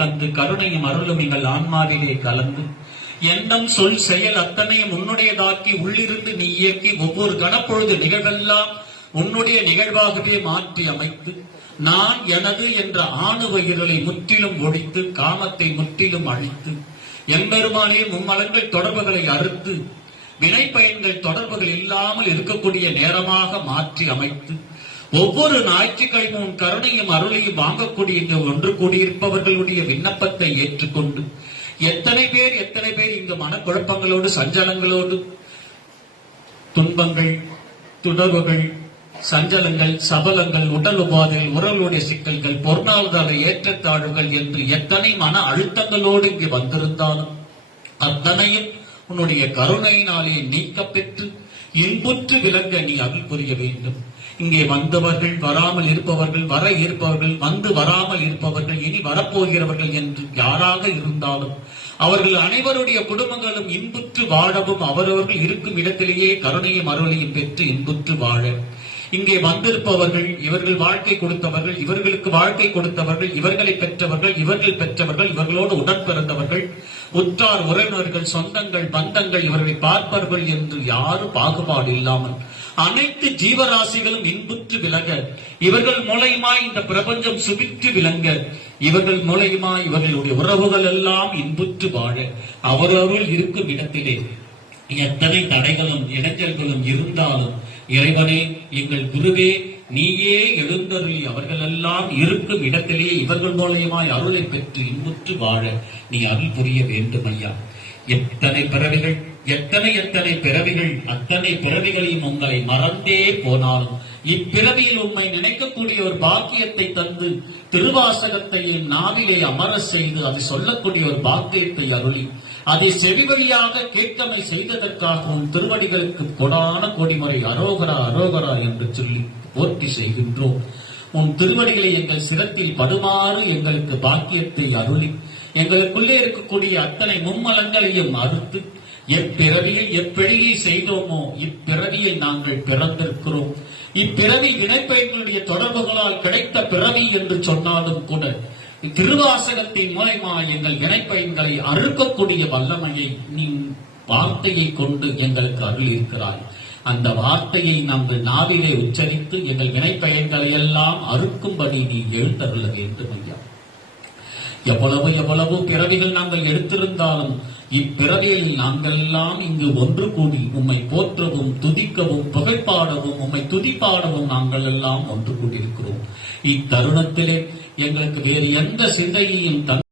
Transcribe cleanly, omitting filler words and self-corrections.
தந்து கருணையும் அருளும் எங்கள் ஆன்மாவிலே கலந்து எண்ணம் சொல் செயல் அத்தனையும் உன்னுடையதாக்கி உள்ளிருந்து நீ இயக்கி ஒவ்வொரு கணப்பொழுது நிகழ்வெல்லாம் உன்னுடைய நிகழ்வாகவே மாற்றி அமைத்து நான் எனது என்ற ஆணுவ இருளை முற்றிலும் ஒழித்து காமத்தை முற்றிலும் அழித்து எம்பெருமானே மும்மலங்கள் தொடர்புகளை அறுத்து வினை பயன்கள் தொடர்புகள் இல்லாமல் இருக்கக்கூடிய நேரமாக மாற்றி அமைத்து ஒவ்வொரு ஞாயிற்றுக்கிழமும் கருணையும் அருளையும் வாங்கக்கூடிய இங்கு ஒன்று கூடியிருப்பவர்களுடைய விண்ணப்பத்தை ஏற்றுக்கொண்டு எத்தனை பேர் இங்கு மனக்குழப்பங்களோடு சஞ்சலங்களோடு துன்பங்கள் துடர்வுகள் சஞ்சலங்கள் சபலங்கள் உடல் உபாதைகள் உறவுடைய சிக்கல்கள் பொருளாதார ஏற்றத்தாழ்வுகள் என்று எத்தனை மன அழுத்தங்களோடு இங்கு வந்திருந்தாலும் அத்தனையும் உன்னுடைய கருணையினாலே நீக்கப்பெற்று இன்புற்று விளங்க நீ அருள் புரிய வேண்டும். இங்கே வந்தவர்கள் வராமல் இருப்பவர்கள் வர இருப்பவர்கள் வந்து வராமல் இருப்பவர்கள் இனி வரப்போகிறவர்கள் என்று யாராக இருந்தாலும் அவர்கள் அனைவருடைய குடும்பங்களும் இன்புற்று வாழவும் அவரவர்கள் இருக்கும் இடத்திலேயே கருணையும் அருளையும் பெற்று இன்புற்று வாழ இங்கே வந்திருப்பவர்கள் இவர்கள் வாழ்க்கை கொடுத்தவர்கள் இவர்களுக்கு வாழ்க்கை கொடுத்தவர்கள் இவர்களை பெற்றவர்கள் இவர்கள் பெற்றவர்கள் இவர்களோடு உடன் பிறந்தவர்கள் உற்றார் உறவினர்கள் சொந்தங்கள் பந்தங்கள் இவர்களை பார்ப்பவர்கள் என்று யாரும் பாகுபாடு இல்லாமல் அனைத்து ஜீவராசிகளும் இன்புற்று விலக இவர்கள் மூலயமா இந்த பிரபஞ்சம் சுபித்து விளங்க இவர்கள் மூலயமா இவர்களுடைய உறவுகள் எல்லாம் இன்புற்று வாழ அவரவர்கள் இருக்கும் இடத்திலே எத்தனை தடைகளும் இடைஞ்சல்களும் இருந்தாலும் இறைவனே எங்கள் குருவே நீயே எழுந்தருளி அவர்கள் எல்லாம் இருக்கும் இடத்திலே இவர்கள் மூலயமாய் அருளை பெற்று இன்புற்று வாழ நீ அருள் புரிய வேண்டும் ஐயா. எத்தனை பிறவிகள் எத்தனை பிறவிகள் அத்தனை பிறவிகளையும் உங்களை மறந்தே போனாலும் இப்பிறவியில் உண்மை நினைக்கக்கூடிய ஒரு பாக்கியத்தை தந்து திருவாசகத்தை என் நாவிலே அமர செய்து அதை சொல்லக்கூடிய ஒரு பாக்கியத்தை அருளி அதை செவிவழியாக கேட்கமை செய்ததற்காகவும் திருவடிகளுக்கு கொடான கோடிமுறை அரோகரா அரோகரா என்று சொல்லி போற்றி செய்கின்றோம். உன் திருவடிகளை எங்கள் சிரத்தில் படுமாறு எங்களுக்கு பாக்கியத்தை அருளி எங்களுக்குள்ளே இருக்கக்கூடிய அத்தனை மும்மலங்களையும் அறுத்து எப்பிறவியில் எப்பிழையை செய்தோமோ இப்பிறவியில் நாங்கள் பிறந்திருக்கிறோம். இப்பிறவி வினைப்பயன்களுடைய தொடர்புகளால் கிடைத்த பிறவி என்று சொன்னாலும் கூட திருவாசகத்தின் மூலமா எங்கள் வினைப்பயன்களை அறுக்கக்கூடிய வல்லமையை நீ வார்த்தையை கொண்டு எங்களுக்கு அருள் இருக்கிறாய். அந்த வார்த்தையை நாங்கள் நாவிலே உச்சரித்து எங்கள் வினைப்பயன்களை எல்லாம் அறுக்கும்படி நீ எழுத்தருள வேண்டும் ஐயா. எவ்வளவு பிறவிகள் நாங்கள் எடுத்திருந்தாலும் இப்பிறவியில் நாங்கள் எல்லாம் இங்கு ஒன்று கூடி உம்மை போற்றவும் துதிக்கவும் புகழ்பாடவும் உம்மை துதிப்பாடவும் நாங்கள் எல்லாம் ஒன்று கூடியிருக்கிறோம். இத்தருணத்திலே எங்களுக்கு வேறு எந்த சிந்தையையும்